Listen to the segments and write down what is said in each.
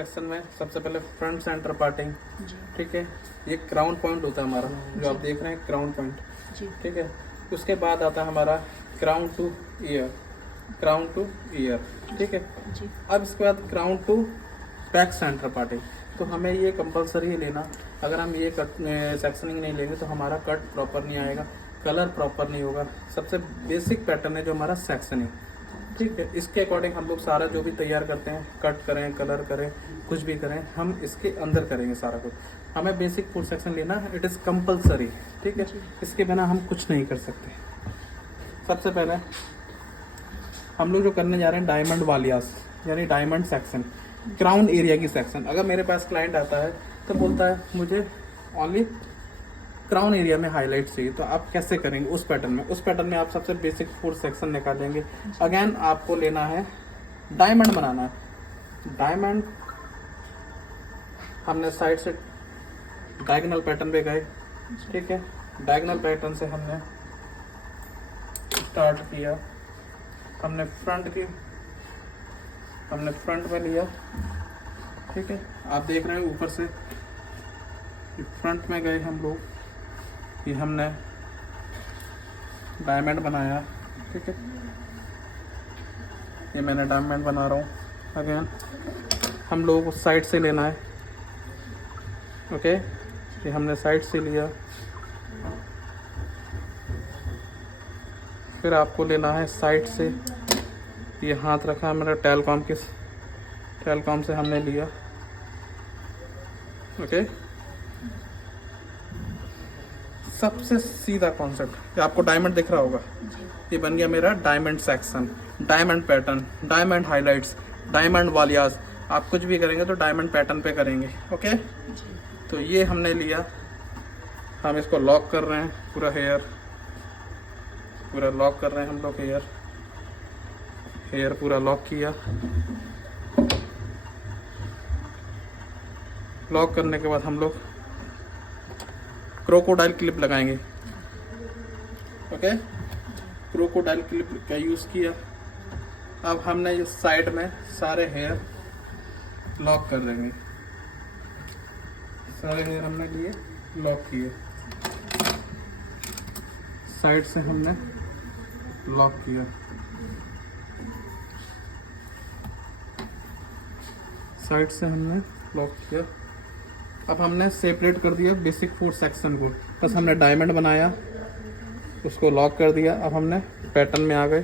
Section में सबसे पहले फ्रंट सेंटर पार्टिंग, जी ठीक है। ये क्राउन पॉइंट होता है हमारा, जो आप जी। देख रहे हैं क्राउन पॉइंट, जी ठीक है। उसके बाद आता है हमारा crown to ear, crown to ear, ठीक है। जी अब इसके बाद crown to back centre parting. तो हमें ये कंपलसरी लेना, अगर हम ये कट सेक्शनिंग नहीं लेंगे तो हमारा कट प्रॉपर नहीं आएगा, कलर प्रॉपर नहीं होगा। सबसे बेसिक पैटर्न है जो हमारा सेक्शनिंग, ठीक है। इसके अकॉर्डिंग हम लोग सारा जो भी तैयार करते हैं, कट करें, कलर करें, कुछ भी करें, हम इसके अंदर करेंगे सारा कुछ। हमें बेसिक फुल सेक्शन लेना है, इट इज़ कंपलसरी, ठीक है। इसके बिना हम कुछ नहीं कर सकते। सबसे पहले हम लोग जो करने जा रहे हैं डायमंड वालियास, यानी डायमंड सेक्शन, क्राउन एरिया की सेक्शन। अगर मेरे पास क्लाइंट आता है तो बोलता है मुझे ओनली क्राउन एरिया में हाईलाइट चाहिए, तो आप कैसे करेंगे उस पैटर्न में? उस पैटर्न में आप सबसे बेसिक फुल सेक्शन निकालेंगे। अगेन आपको लेना है डायमंड बनाना है। डायमंड हमने साइड से डायगोनल पैटर्न पे गए, ठीक है। डायगोनल पैटर्न से हमने स्टार्ट किया, हमने फ्रंट में लिया, ठीक है। आप देख रहे हैं ऊपर से फ्रंट में गए हम लोग, ये हमने डायमंड बनाया, ठीक है। ये मैंने डायमंड बना रहा हूँ। अगेन हम लोगों को साइड से लेना है, ओके। ये हमने साइड से लिया, फिर आपको लेना है साइड से। ये हाथ रखा है मेरा टेलकॉम से हमने लिया, ओके। सबसे सीधा कॉन्सेप्ट, ये आपको डायमंड दिख रहा होगा, ये बन गया मेरा diamond section, diamond pattern, diamond highlights, diamond वालियास। आप कुछ भी करेंगे तो डायमंड पैटर्न पे करेंगे, ओके। तो ये हमने लिया, हम इसको लॉक कर रहे हैं, पूरा हेयर पूरा लॉक कर रहे हैं हम लोग। हेयर पूरा लॉक किया। लॉक करने के बाद हम लोग क्रोकोडाइल क्लिप लगाएंगे, ओके। क्रोकोडाइल क्लिप का यूज़ किया। अब हमने इस साइड में सारे हेयर लॉक कर देंगे, सारे हेयर हमने लिए, लॉक किए। साइड से हमने लॉक किया, साइड से हमने लॉक किया। अब हमने सेपरेट कर दिया बेसिक फूड सेक्शन को, बस हमने डायमंड बनाया, उसको लॉक कर दिया। अब हमने पैटर्न में आ गए,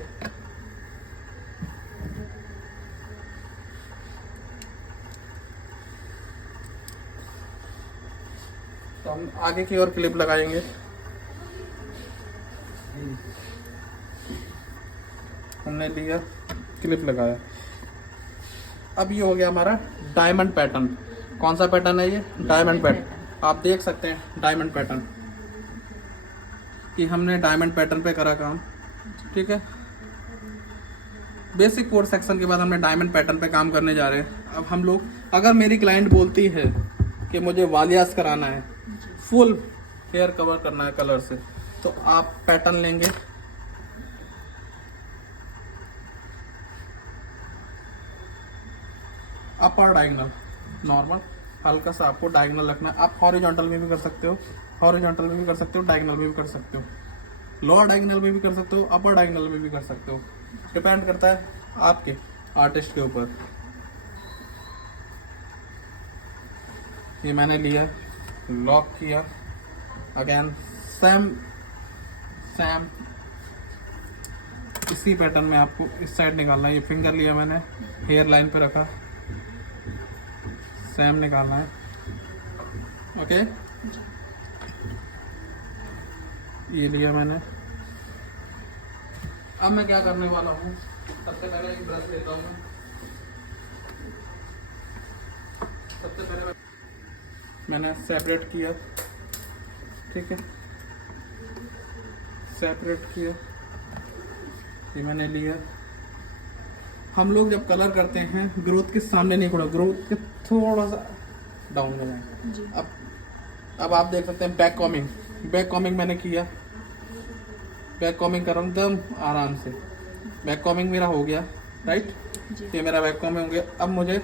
तो हम आगे की ओर क्लिप लगाएंगे। हमने लिया, क्लिप लगाया। अब ये हो गया हमारा डायमंड पैटर्न। कौन सा पैटर्न है ये? Diamond pattern. आप देख सकते हैं डायमंड पैटर्न, कि हमने डायमंड पैटर्न पे करा काम, ठीक है। बेसिक कोड सेक्शन के बाद हमने डायमंड पैटर्न पे काम करने जा रहे हैं। अब हम लोग, अगर मेरी क्लाइंट बोलती है कि मुझे वालियास कराना है, फुल हेयर कवर करना है कलर से, तो आप पैटर्न लेंगे, अपर डायगोनल, नॉर्मल, हल्का सा आपको डायगोनल रखना है। आप हॉरिजॉन्टल में भी कर सकते हो, हॉरिजॉन्टल में भी कर सकते हो, डायगोनल में भी कर सकते हो, लोअर डायगोनल में भी कर सकते हो, अपर डायगोनल में भी कर सकते हो। डिपेंड करता है आपके आर्टिस्ट के ऊपर। ये मैंने लिया, लॉक किया। अगेन सेम इसी पैटर्न में आपको इस साइड निकालना है। ये फिंगर लिया मैंने, हेयर लाइन पे रखा, सेम निकालना है, ओके। ये लिया मैंने। अब मैं क्या करने वाला हूँ, सबसे पहले एक ब्रश लेता हूँ मैं। सबसे पहले मैंने सेपरेट किया, ठीक है, सेपरेट किया। ये मैंने लिया। हम लोग जब कलर करते हैं ग्रोथ के सामने नहीं, थोड़ा ग्रोथ के थोड़ा सा डाउन में जाए। अब आप देख सकते हैं बैक कॉमिंग मैंने किया, बैक कॉमिंग कर रहा हूँ एकदम आराम से। बैक कॉमिंग मेरा हो गया, राइट। ये मेरा बैक कॉमिंग हो गया। अब मुझे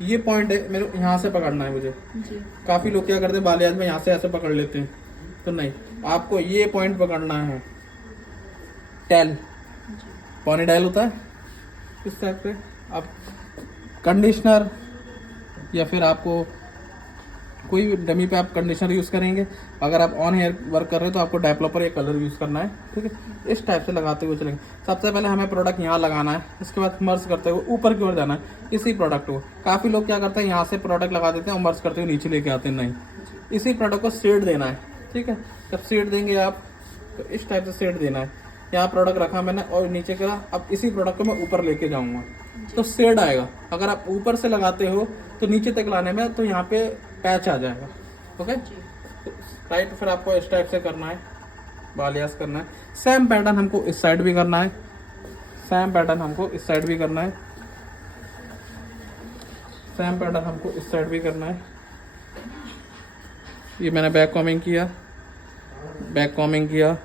ये पॉइंट है, मेरे यहाँ से पकड़ना है मुझे। जी। काफी लोग क्या करते हैं बालियाज में यहाँ से ऐसे पकड़ लेते हैं, तो नहीं, आपको ये पॉइंट पकड़ना है। टेल पॉनी डायल होता है इस टाइप पे। आप कंडीशनर या फिर आपको कोई भी डमी पे आप कंडीशनर यूज़ करेंगे। अगर आप ऑन हेयर वर्क कर रहे हैं तो आपको डेवलपर या कलर यूज़ करना है, ठीक है। इस टाइप से लगाते हुए चलेंगे। सबसे पहले हमें प्रोडक्ट यहाँ लगाना है, इसके बाद मर्ज करते हुए ऊपर की ओर जाना है इसी प्रोडक्ट को। काफ़ी लोग क्या करते हैं यहाँ से प्रोडक्ट लगा देते हैं और मर्ज करते हुए नीचे लेके आते हैं, नहीं, इसी प्रोडक्ट को शेड देना है, ठीक है। जब शेड देंगे आप तो इस टाइप से शेड देना है। यहाँ प्रोडक्ट रखा मैंने और नीचे करा, अब इसी प्रोडक्ट को मैं ऊपर लेके जाऊंगा तो शेड आएगा। अगर आप ऊपर से लगाते हो तो नीचे तक लाने में तो यहाँ पे पैच आ जाएगा, ओके राइट। फिर आपको इस टाइप से करना है, बालियास करना है। सेम पैटर्न हमको इस साइड भी करना है, सेम पैटर्न हमको इस साइड भी करना है, सेम पैटर्न हमको इस साइड भी करना है। ये मैंने बैक कॉमिंग किया, बैक कॉमिंग किया,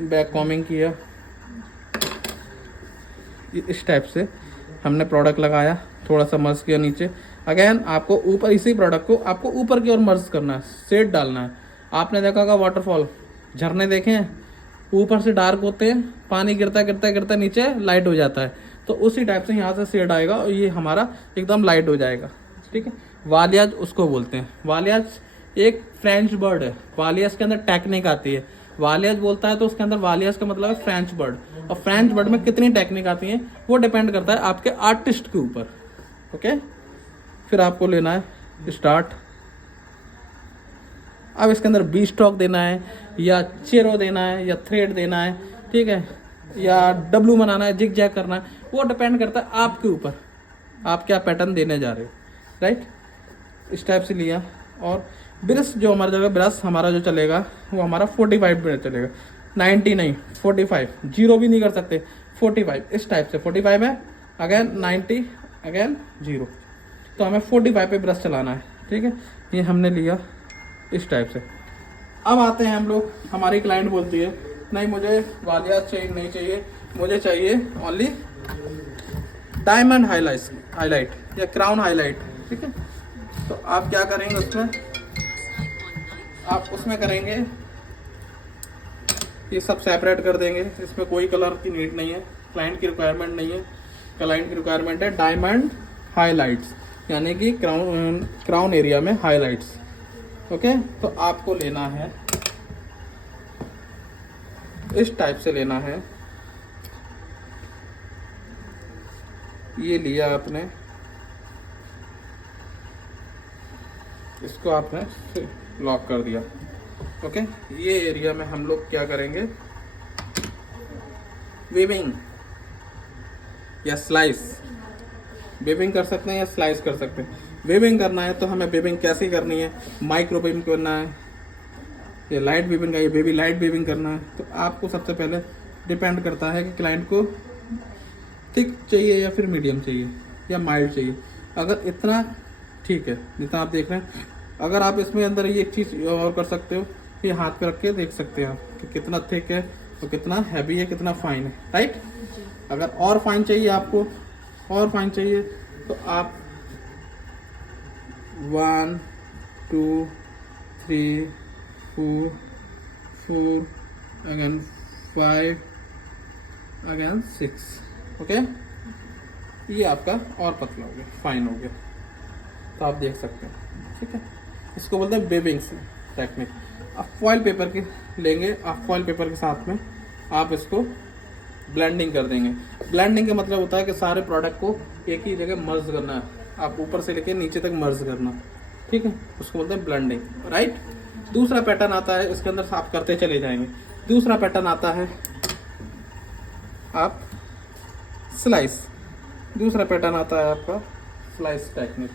बैक कॉमिंग किया। इस टाइप से हमने प्रोडक्ट लगाया, थोड़ा सा मर्ज किया नीचे। अगेन आपको ऊपर इसी प्रोडक्ट को आपको ऊपर की ओर मर्ज करना है, शेड डालना है। आपने देखा होगा वाटरफॉल, झरने देखे हैं, ऊपर से डार्क होते हैं, पानी गिरता गिरता गिरता नीचे लाइट हो जाता है, तो उसी टाइप से यहाँ से शेड आएगा और ये हमारा एकदम लाइट हो जाएगा, ठीक है। वालियाज उसको बोलते हैं। वालियाज एक फ्रेंच बर्ड है, वालियाज के अंदर टेक्निक आती है। वालियाज बोलता है तो उसके अंदर वालियाज का मतलब है फ्रेंच बर्ड, और फ्रेंच बर्ड में कितनी टेक्निक आती है वो डिपेंड करता है आपके आर्टिस्ट के ऊपर, ओके। फिर आपको लेना है स्टार्ट। अब इसके अंदर बी स्टॉक देना है या चेरो देना है या थ्रेड देना है, ठीक है, या डब्लू बनाना है, जिग जैग करना है, वो डिपेंड करता है आपके ऊपर, आप क्या पैटर्न देने जा रहे हो, राइट। इस टाइप से लिया। और ब्रश जो हमारा जगह ब्रश हमारा जो चलेगा वो हमारा 45 ब्रश चलेगा, 90 नहीं 45, जीरो भी नहीं कर सकते, 45 इस टाइप से। 45 है, अगेन 90, अगेन जीरो, तो हमें 45 पे ब्रश चलाना है, ठीक है। ये हमने लिया इस टाइप से। अब आते हैं हम लोग, हमारी क्लाइंट बोलती है नहीं मुझे वालियाज चाहिए, नहीं चाहिए, मुझे चाहिए ओनली डायमंड हाईलाइट या क्राउन हाईलाइट, ठीक है। तो आप क्या करेंगे उसमें, आप उसमें करेंगे ये सब सेपरेट कर देंगे, इसमें कोई कलर की नीड नहीं है, क्लाइंट की रिक्वायरमेंट नहीं है। क्लाइंट की रिक्वायरमेंट है डायमंड हाईलाइट्स, यानी कि क्राउन एरिया में हाईलाइट्स, ओके। तो आपको लेना है इस टाइप से लेना है। ये लिया आपने, इसको आपने लॉक कर दिया, ओके। ये एरिया में हम लोग क्या करेंगे, वीविंग या स्लाइस, वीविंग कर सकते हैं या स्लाइस कर सकते हैं। वीविंग करना है तो हमें वीविंग कैसी करनी है, माइक्रो वीविंग करना है या लाइट वीविंग का, ये बेबी लाइट वीविंग करना है। तो आपको सबसे पहले डिपेंड करता है कि क्लाइंट को थिक चाहिए या फिर मीडियम चाहिए या माइल्ड चाहिए। अगर इतना ठीक है जितना आप देख रहे हैं, अगर आप इसमें अंदर ये एक चीज़ और कर सकते हो, ये हाथ पे रख के देख सकते हैं आप कि कितना थिक है और कितना हैवी है, कितना फाइन है, राइट। अगर और फाइन चाहिए आपको, और फाइन चाहिए तो आप 1 2 3 4 अगेन 5 अगेन 6, ओके। ये आपका और पतला हो गया, फाइन हो गया, तो आप देख सकते हैं, ठीक है। इसको बोलते हैं वेविंग टेक्निक। आप फॉइल पेपर के लेंगे, आप फॉइल पेपर के साथ में आप इसको ब्लेंडिंग कर देंगे। ब्लेंडिंग का मतलब होता है कि सारे प्रोडक्ट को एक ही जगह मर्ज करना है, आप ऊपर से लेके नीचे तक मर्ज करना, ठीक है, उसको बोलते हैं ब्लेंडिंग, राइट। दूसरा पैटर्न आता है, इसके अंदर आप करते चले जाएंगे। दूसरा पैटर्न आता है आप स्लाइस, दूसरा पैटर्न आता है आपका स्लाइस टेक्निक,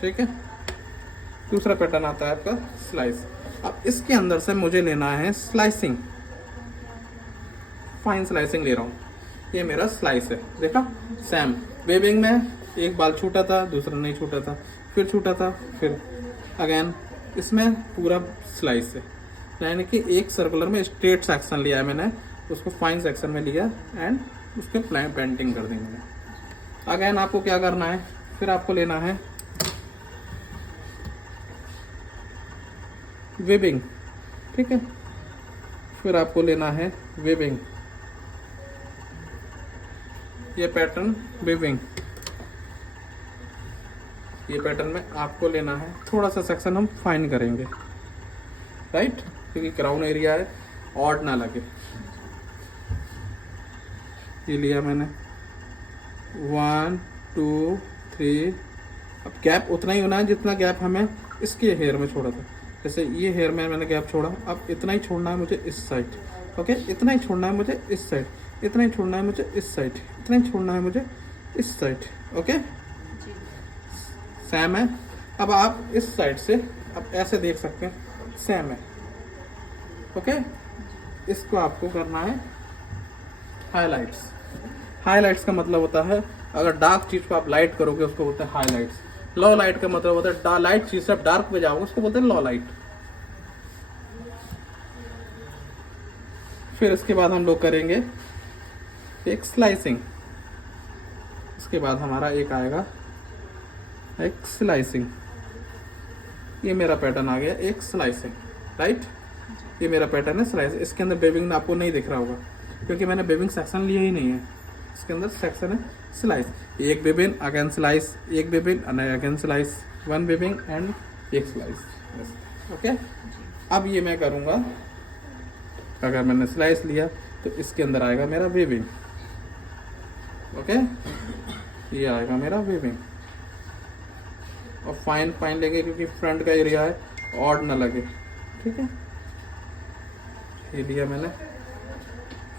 ठीक है। दूसरा पैटर्न आता है आपका स्लाइस। अब इसके अंदर से मुझे लेना है स्लाइसिंग, फाइन स्लाइसिंग ले रहा हूँ, ये मेरा स्लाइस है, देखा। सेम वेविंग में एक बाल छूटा था, दूसरा नहीं छूटा था, फिर छूटा था, फिर अगेन इसमें पूरा स्लाइस है, यानी कि एक सर्कुलर में स्ट्रेट सेक्शन लिया है मैंने, उसको फाइन सेक्शन में लिया एंड उसके पेंटिंग कर दी मैंने, अगेन आपको क्या करना है, फिर आपको लेना है वेबिंग, ठीक है। फिर आपको लेना है वेबिंग, ये पैटर्न वेबिंग, ये पैटर्न में आपको लेना है। थोड़ा सा सेक्शन हम फाइन करेंगे, राइट, क्योंकि क्राउन एरिया है, ऑड ना लगे। ये लिया मैंने 1 2 3। अब गैप उतना ही होना है जितना गैप हमें इसके हेयर में छोड़ा था। जैसे ये हेयर में मैंने गैप छोड़ा, अब इतना ही छोड़ना है मुझे इस साइड, ओके। इतना ही छोड़ना है मुझे इस साइड, इतना ही छोड़ना है मुझे इस साइड, इतना ही छोड़ना है मुझे इस साइड, ओके। सेम है। अब आप इस साइड से अब ऐसे देख सकते हैं, सेम है, ओके। इसको आपको करना है हाइलाइट्स। हाइलाइट्स का मतलब होता है, अगर डार्क चीज को आप लाइट करोगे उसको बोलते हैं हाइलाइट्स। लो लाइट का मतलब होता है लाइट चीज से आप डार्क पे जाओगे उसको बोलते हैं लो लाइट। फिर इसके बाद हम लोग करेंगे एक स्लाइसिंग। इसके बाद हमारा एक आएगा एक स्लाइसिंग। ये मेरा पैटर्न आ गया एक स्लाइसिंग, राइट। ये मेरा पैटर्न है स्लाइस। इसके अंदर बेबिंग आपको नहीं दिख रहा होगा क्योंकि मैंने बेबिंग सेक्शन लिया ही नहीं है। इसके अंदर सेक्शन है स्लाइस, एक बेबिंग अगेन स्लाइस, एक बेबिंग अगेन स्लाइस, 1 बेबिंग एंड एक स्लाइस, ओके। अब ये मैं करूंगा, अगर मैंने स्लाइस लिया तो इसके अंदर आएगा मेरा वेविंग, ओके। ये आएगा मेरा वेविंग और फाइन फाइन लेंगे क्योंकि फ्रंट का एरिया है, ऑड ना लगे, ठीक है। ये लिया मैंने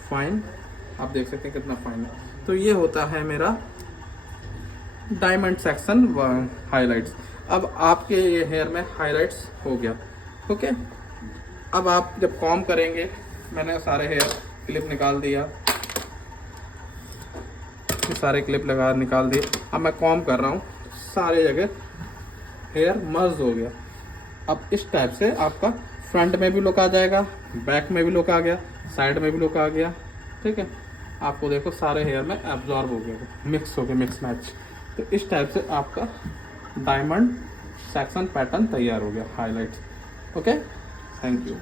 फाइन, आप देख सकते हैं कितना फाइन है। तो ये होता है मेरा डायमंड सेक्शन हाइलाइट्स। अब आपके ये हेयर में हाइलाइट्स हो गया, ओके। अब आप जब कॉम्ब करेंगे, मैंने सारे हेयर क्लिप निकाल दिया, सारे क्लिप लगा निकाल दिए। अब मैं कॉम्ब कर रहा हूँ, सारे जगह हेयर मर्ज हो गया। अब इस टाइप से आपका फ्रंट में भी लुक आ जाएगा, बैक में भी लुक आ गया, साइड में भी लुक आ गया, ठीक है। आपको देखो सारे हेयर में एब्जॉर्ब हो गया, मिक्स हो गया, मिक्स मैच। तो इस टाइप से आपका डायमंड सेक्शन पैटर्न तैयार हो गया, हाईलाइट, ओके। Thank you.